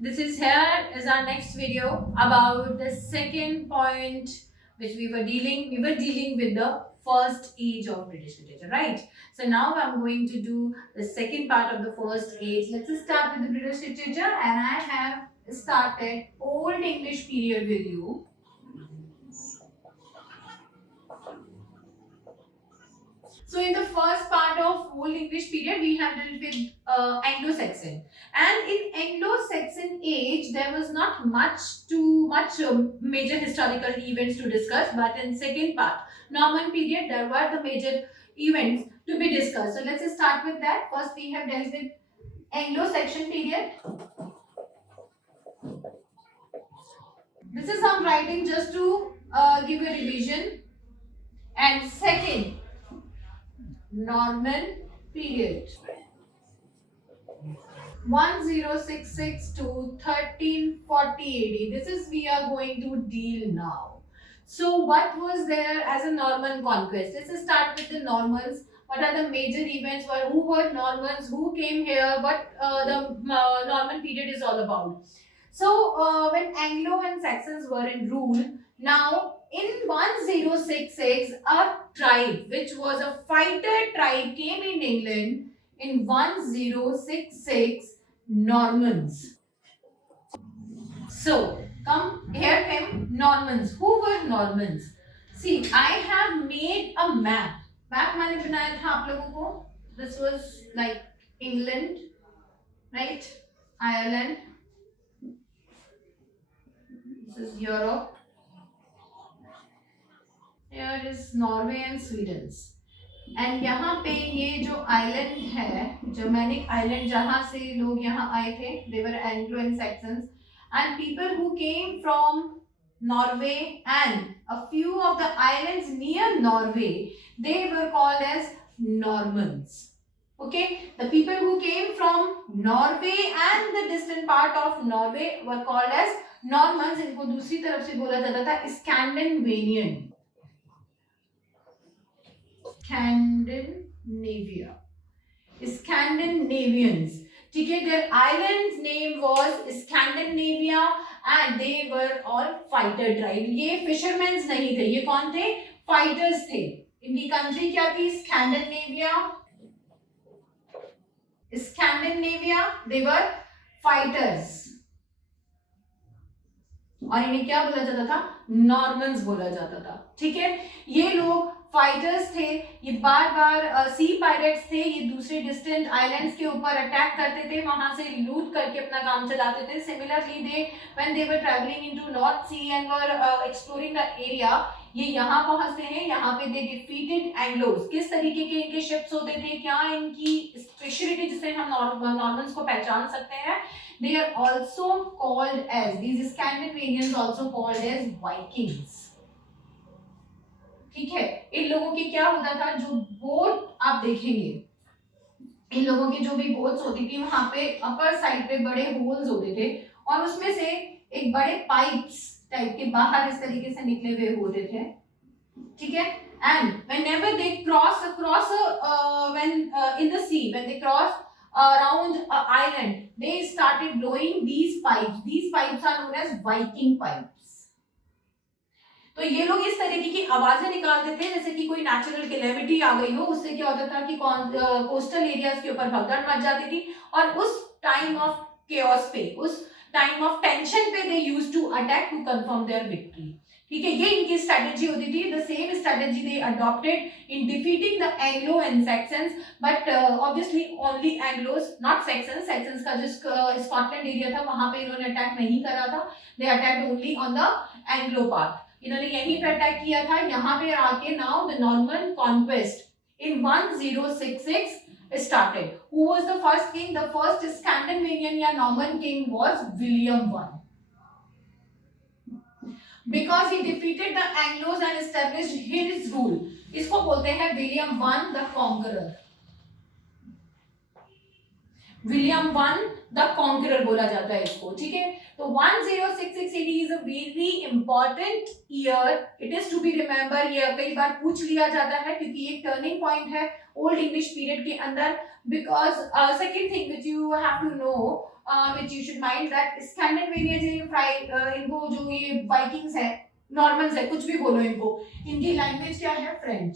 this is here is our next video about the second point which we were dealing. We were dealing with the first age of British literature, right? So now I'm going to do the second part of the first age. Let's just start with the British literature, and I have started Old English period with you. So in the first part of Old English period, we have dealt with Anglo-Saxon, and in Anglo-Saxon age, there was not much major historical events to discuss. But in second part, Norman period, there were the major events to be discussed. So let's just start with that. First, we have dealt with Anglo-Saxon period. This is I'm writing just to give a revision. And second, Norman period. 1066 to 1340 AD. This is we are going to deal now. So what was there as a Norman conquest? Let's start with the Normans. What are the major events? Who were Normans? Who came here? What the Norman period is all about? So when Anglo and Saxons were in rule, now in 1066, a tribe which was a fighter tribe came in England in 1066, Normans. So come here came Normans. Who were Normans? See, I have made a map. Map मैंने बनाया था आप लोगों को. This was like England, right? Ireland. This is Europe. Here is Norway and Sweden. And यहाँ पे ये जो आइलैंड है, जर्मेनिक आइलैंड, जहाँ से लोग यहाँ आए थे, they were Anglo and Saxons, and people who came from Norway and a few of the islands near Norway, they were called as Normans. Okay, the people who came from Norway and the distant part of Norway were called as Normans. इनको दूसरी तरफ से बोला जाता था Scandinavian. Scandinavia. Scandinavians. ठीक है, their island's name was Scandinavia and they were all fighter tribe. ये fishermen नहीं थे, ये कौन थे? Fighters थे. इनकी country क्या थी? Scandinavia. Scandinavia, they were fighters. और इन्हें क्या बोला जाता था? नॉर्मन्स बोला जाता था. ठीक है, ये लोग फाइटर्स थे, ये बार बार सी पायरेट्स थे, ये दूसरे डिस्टेंट आइलैंड्स के ऊपर अटैक करते थे, वहां से लूट करके अपना काम चलाते थे. Similarly they when they were travelling into North Sea and were exploring the area, ये यहाँ पहुंचते हैं, यहाँ पे दे डिफीटेड एंग्लोस. किस तरीके के इनके शिप्स होते थे, क्या इनकी स्पेशलिटी जिससे हम नॉर्मन्स को पहचान सकते हैं? They are also called as, these Scandinavians also called as Vikings. ठीक है, इन लोगों की क्या होता था, जो बोट आप देखेंगे, इन लोगों की जो भी बोट्स होती थी, वहां पे अपर साइड पे बड़े होल्स होते थे और उसमें से एक बड़े पाइप्स टाइप के बाहर इस तरीके से निकले हुए होते थे. ठीक है, and whenever they cross when in the sea, when they cross around an island, they started blowing these pipes. These pipes are known as Viking pipes. तो ये लोग इस तरीके की आवाजें निकालते थे जैसे कि कोई नेचुरल कैलेमिटी आ गई हो. उससे क्या होता था कि कोस्टल एरियाज के ऊपर भगदड़ मच जाती थी और उस टाइम ऑफ केओस पे, उस टाइम ऑफ टेंशन पे they used to attack to confirm their victory. ठीक है, ये इनकी स्ट्रेटेजी होती थी. The same strategy they adopted in defeating the Anglo and Saxons, but obviously only Anglos, not Saxons. Saxons का जो स्कॉटलैंड एरिया था वहां पे इन्होंने अटैक नहीं करा था. They attacked only on the Anglo part. इन्होंने यहीं पे अटैक किया था, यहाँ पे आके now the Norman conquest in 1066 started. Who was the first king? The first Scandinavian या Norman king was William I. Because he defeated the Anglos and established his rule. इसको बोलते हैं William I the Conqueror. William one the Conqueror बोला जाता है इसको. ठीक है, तो 1066 AD is a very important year. It is to be remember. ये कई बार पूछ लिया जाता है क्योंकि एक टर्निंग पॉइंट है ओल्ड इंग्लिश पीरियड के अंदर. Because second thing which you have to know, which you should mind that Scandinavian इनको जो ये Vikings है, Normans है, कुछ भी बोलो इनको, इनकी लैंग्वेज क्या है? फ्रेंच।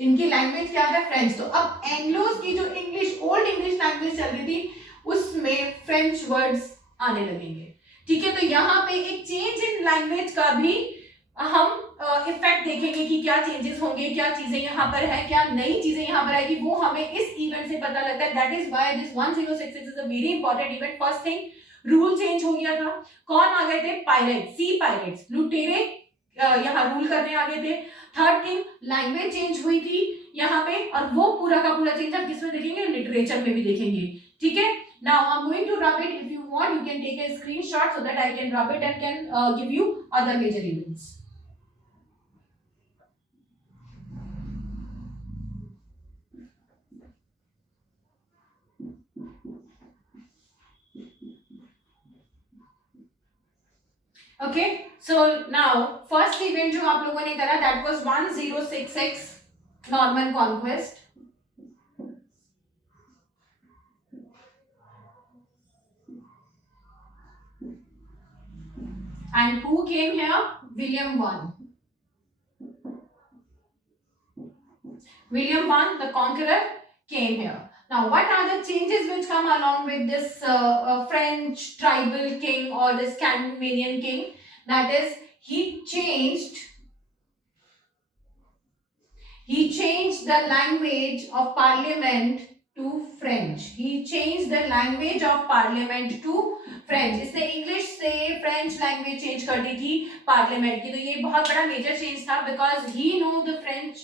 इनकी लैंग्वेज क्या है? फ्रेंच। तो अब एंग्लोस की जो इंग्लिश, ओल्ड इंग्लिश लैंग्वेज चल रही थी, उसमें फ्रेंच वर्ड्स आने लगेंगे। ठीक है, तो यहाँ पे एक चेंज इन लैंग्वेज का भी हम इफेक्ट देखेंगे कि क्या चेंजेस होंगे, क्या चीजें यहाँ पर है, क्या नई चीजें यहाँ पर आएगी, वो हमें इस इवेंट से पता लगता है। That is why this 1066 is a very important event. First thing, rule change हो गया था। कौन आ गए थे? पायरेट, सी पायरेट्स, लुटेरे यहाँ रूल करने आ गए थे। थर्ड थिंग, लैंग्वेज चेंज हुई थी यहाँ पे, और वो पूरा का पूरा चेंज हम किसमें देखेंगे? लिटरेचर में भी देखेंगे। ठीक है, now I'm going to rub it. If you want, you can take a screenshot so that I can rub it and can give you other major events. Okay, so now first event जो आप लोगों ने करा, that was 1066 Norman conquest. And who came here? William I. William I, the conqueror, came here. Now, what are the changes which come along with this French tribal king or the Scandinavian king? That is, he changed the language of parliament to French. He changed the language of parliament to French. इसने English से French language change कर दी थी parliament की। तो ये बहुत बड़ा major change था, because he know the French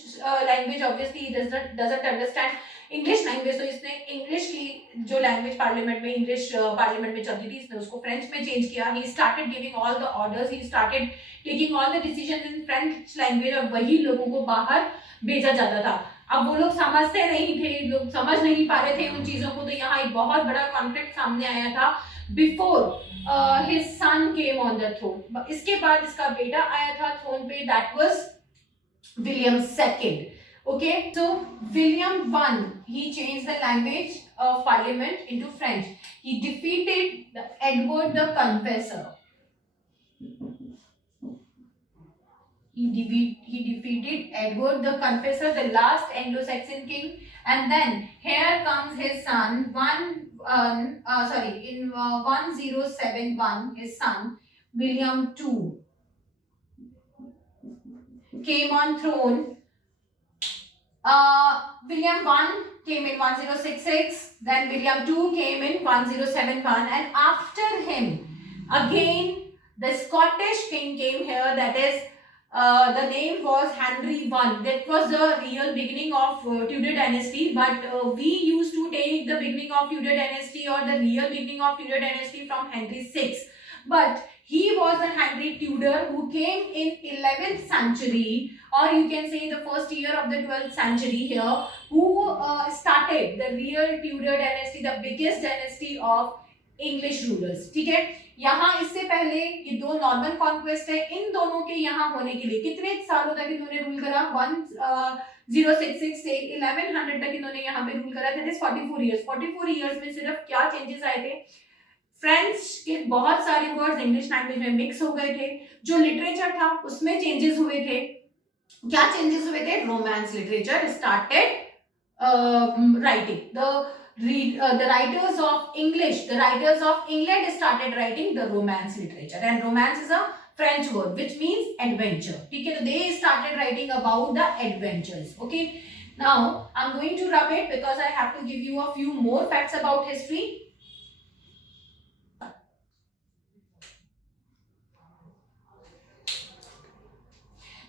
language, obviously he doesn't understand English language. तो इसने इंग्लिश की जो लैंग्वेज पार्लियामेंट में, इंग्लिश पार्लियामेंट में चलती थी, इसने उसको फ्रेंच में चेंज किया। He started giving all the orders, he started taking all the decisions in French language, और वही लोगों को बाहर भेजा जाता था। अब वो लोग समझते नहीं थे, लोग समझ नहीं पा रहे थे उन चीजों को। तो यहाँ एक बहुत बड़ा कॉन्फ्लिक्ट सामने आया था before his son came on the throne. इसके बाद इसका बेटा आया था थ्रोन पे, that was William second. Okay, so William I, he changed the language of parliament into French. He defeated Edward the Confessor. He defeated Edward the Confessor, the last Anglo-Saxon king, and then here comes his son. In 1071, his son William II came on throne. William I came in 1066, then William II came in 1071, and after him again the Scottish king came here. That is, the name was Henry I. That was the real beginning of Tudor dynasty, but we used to take the beginning of Tudor dynasty or the real beginning of Tudor dynasty from Henry VI. But he was a Henry Tudor who came in 11th century, or you can say the first year of the 12th century here, who started the real Tudor dynasty, the biggest dynasty of English rulers. ठीक है, यहाँ इससे पहले ये दो Norman conquest है, इन दोनों के यहाँ होने के लिए कितने सालों तक इन्होंने रूल करा? 1066 से 1100 तक इन्होंने यहाँ पे रूल करा। That is 44 years. 44 इयर्स में सिर्फ क्या चेंजेस आए थे? फ्रेंच के बहुत सारे वर्ड्स इंग्लिश लैंग्वेज में मिक्स हो गए थे। जो लिटरेचर था उसमें चेंजेस हुए थे। क्या चेंजेस हुए थे? Romance literature started writing. The writers of England started writing the romance literature, and romance is a French word which means adventure. ठीक है, तो they started writing about the adventures. Okay, now I'm going to rub it because I have to give you a few more facts about history.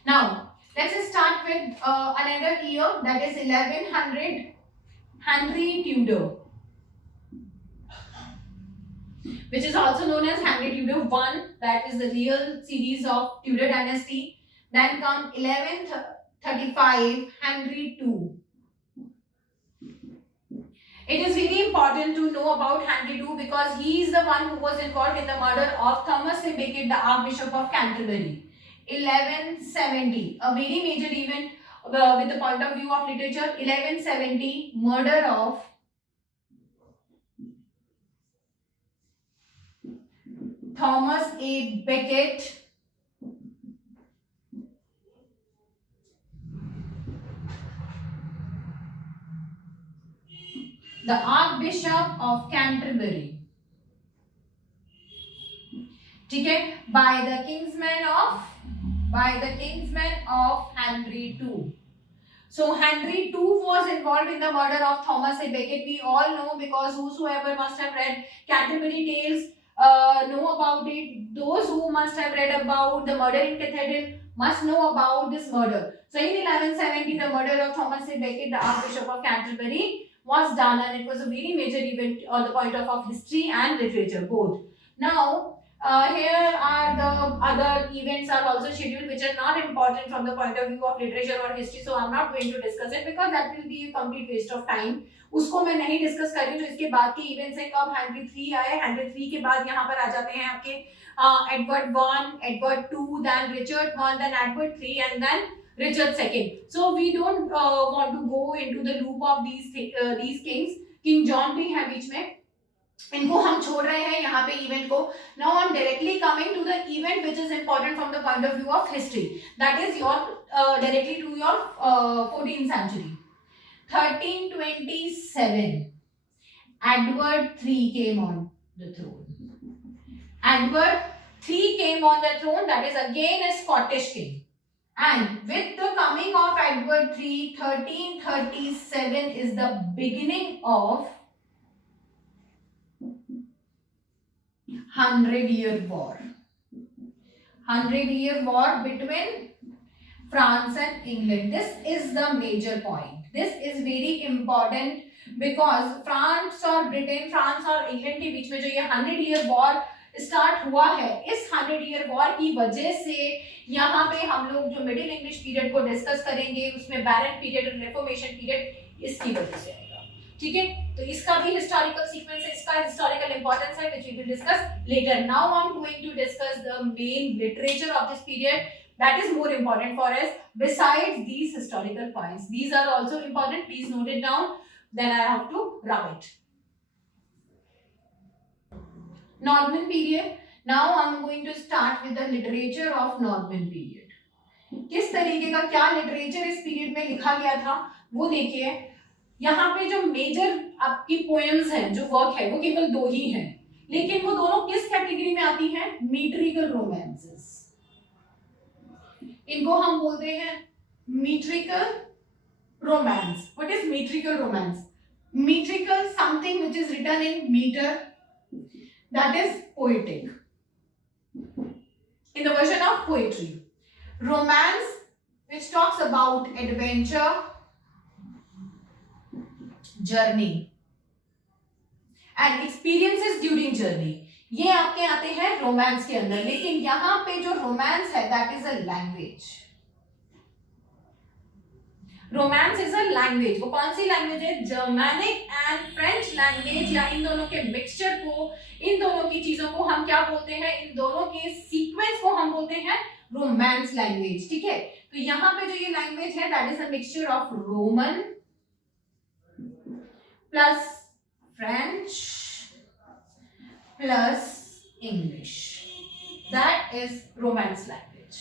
Now let's start with another year, that is 1100. Henry Tudor, which is also known as Henry Tudor I, that is the real series of Tudor dynasty. Then come 1135, Henry II. It is very important to know about Henry II because he is the one who was involved in the murder of Thomas A. Becket, the Archbishop of Canterbury. 1170, a very major event with the point of view of literature. 1170, murder of Thomas A. Becket, the Archbishop of Canterbury, ठीक है, by the kinsman of Henry II. So Henry II was involved in the murder of Thomas A. Becket. We all know, because whosoever must have read Canterbury Tales know about it. Those who must have read about the murder in Cathedral must know about this murder. So in 1170, the murder of Thomas A. Becket, the Archbishop of Canterbury, was done, and it was a very major event on the point of history and literature both. Now, here are the other events are also scheduled which are not important from the point of view of literature or history, so I'm not going to discuss it because that will be a complete waste of time. उसको मैं नहीं discuss कर रही हूँ. जो इसके बाद के इवेंट्स हैं, कब हेनरी III आए, हेनरी III के बाद यहाँ पर आ जाते हैं आपके Edward I, Edward II, then Richard I, then Edward III, and then Richard II. So we don't want to go into the loop of these kings. King John भी है बीच में, इनको हम छोड़ रहे हैं यहाँ पे इवेंट को. Now I'm directly coming to the event which is important from the point of view of history. That is your directly to your 14th century. 1327, Edward III came on the throne. Edward III came on the throne. That is again a Scottish king. And with the coming of Edward III, 1337 is the beginning of 100-year war. 100-year war between France and England. This is the major point. This is very important because France और Britain, France और England के बीच में जो ये 100-year war start हुआ है, इस 100-year war की वजह से यहाँ पे हम लोग जो मिडिल इंग्लिश पीरियड को डिस्कस करेंगे, उसमें बैरन पीरियड और रिफॉर्मेशन पीरियड, इसकी वजह से आएगा. ठीक है, तो इसका भी हिस्टोरिकल सीक्वेंस है, इसका हिस्टोरिकल इंपॉर्टेंस है, which we will discuss later. Now I am going to discuss the main literature of this period that is more important for us besides these historical points. These are also important, please note it down, then I have to rub it. Norman period. Now I am going to start with the literature of Norman period. किस तरीके का क्या literature इस period में लिखा गया था वो देखिए. यहाँ पे जो मेजर आपकी पोएम्स हैं, जो वर्क है, वो केवल 2 ही हैं, लेकिन वो दोनों किस कैटेगरी में आती हैं? Metrical romances. इनको हम बोलते हैं metrical romance. What is metrical romance? Metrical, something which is written in meter, that is poetic, in the version of poetry. Romance which talks about adventure, journey and experiences during journey, ये आपके आते हैं romance के अंदर. लेकिन यहाँ पे जो रोमांस है, that is a language. Romance is a language. वो कौन सी लैंग्वेज है? जर्मैनिक एंड फ्रेंच लैंग्वेज, या इन दोनों के मिक्सचर को, इन दोनों की चीजों को हम क्या बोलते हैं? इन दोनों के सीक्वेंस को हम बोलते हैं रोमांस लैंग्वेज. ठीक है, तो यहाँ पे जो ये लैंग्वेज है, that is a mixture of Roman plus French plus English. That is romance language.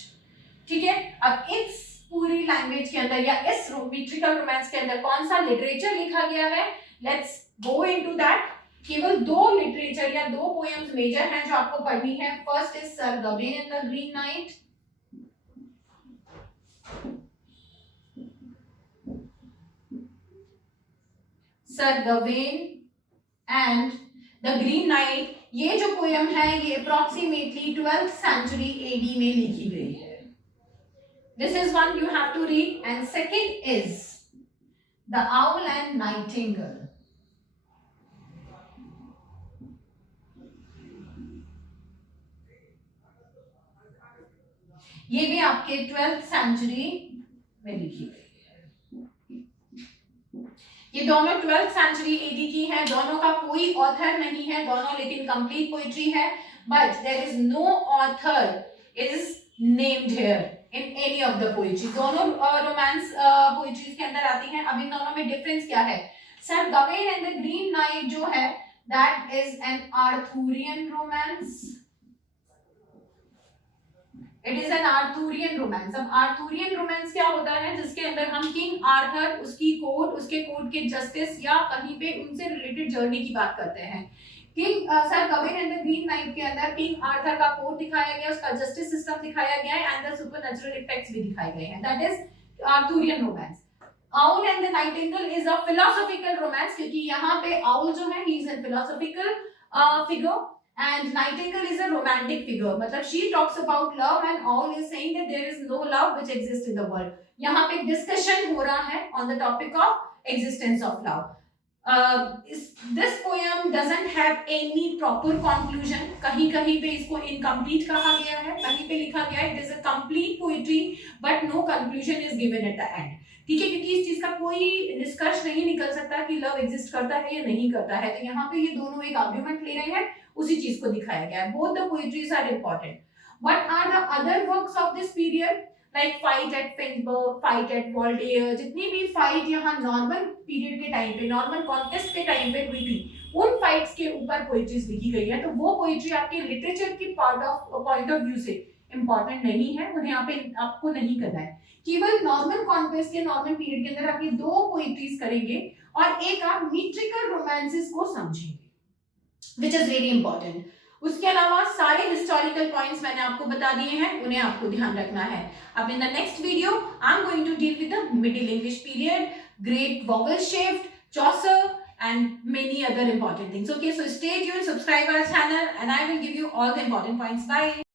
ठीक है, अब इस पूरी लैंग्वेज के अंदर या इस मीट्रिकल रोमांस के अंदर कौन सा लिटरेचर लिखा गया है? Let's go into that. केवल 2 लिटरेचर या 2 पोएम्स मेजर हैं जो आपको पढ़नी है. First is sir Gawain and the Green Knight. Sir Gawain and the Green Knight, ये जो पोएम है ये अप्रोक्सीमेटली 12th सेंचुरी AD में लिखी गई है. This is one you have to read. And second is The Owl and Nightingale. ये भी आपके 12th सेंचुरी में लिखी गई है. ये दोनों 12th सेंचुरी AD की हैं. दोनों का कोई ऑथर नहीं है, दोनों लेकिन कंप्लीट पोइट्री है. But there is no author is named here in any of the poetry. दोनों रोमांस पोइट्रीज के अंदर आती हैं. अब इन दोनों में डिफरेंस क्या है? Sir Gawain and the Green Knight जो है, that is an Arthurian romance. It is an Arthurian romance. अब आर्थुरियन रोमांस क्या होता है, जिसके अंदर हम किंग आर्थर, उसकी कोर्ट, उसके कोर्ट के जस्टिस या कहीं पे उनसे रिलेटेड जर्नी की बात करते हैं। King sir Kavin and the Green night के अंदर किंग आर्थर का कोर्ट दिखाया गया, उसका जस्टिस सिस्टम दिखाया गया है एंड द सुपरनैचुरल इफेक्ट्स भी दिखाए गए हैं। That is Arthurian romance. Owl and the nightingale is a philosophical romance, क्योंकि यहाँ पे आउल जो है he is a philosophical figure and Nightingale is a romantic figure, मतलब she talks about love and Owl is saying that there is no love which exists in the world। यहाँ पे discussion हो रहा है on the topic of existence of love। This poem doesn't have any proper conclusion, कहीं कहीं पे इसको incomplete कहा गया है, कहीं पे लिखा गया है it is a complete poetry but no conclusion is given at the end। ठीक है, क्योंकि इस चीज का कोई निष्कर्ष नहीं निकल सकता कि लव एग्जिस्ट करता है या नहीं करता है। तो यहाँ पे ये दोनों एक आर्ग्यूमेंट ले रहे हैं, उसी चीज को दिखाया गया है। Both the poetries are important. What are the other works of this period, like fight at Finnsburg, fight at Voltaire, जितनी भी फाइट यहाँ नॉर्मन पीरियड के टाइम पे, नॉर्मन कॉन्टेस्ट के टाइम पे हुई थी, उन फाइट्स के ऊपर पोएट्रीज लिखी गई है। तो वो पोएट्री आपके लिटरेचर की पॉइंट ऑफ व्यू से इंपॉर्टेंट नहीं है, उन्हें यहाँ पे आपको नहीं करना है। केवल नॉर्मन कॉन्क्वेस्ट या नॉर्मन पीरियड के अंदर आप ये दो पोएट्रीज करेंगे और एक आप मीट्रिकल रोमांसेस को समझेंगे, विच इज वेरी इंपॉर्टेंट। उसके अलावा सारे हिस्टोरिकल पॉइंट्स मैंने आपको बता दिए हैं, उन्हें आपको ध्यान रखना है। अब in the next video I am going to deal with the middle English period, great vowel shift, Chaucer and many other important things। Okay, so stay tuned, subscribe our channel and I will give you all the important points। Bye।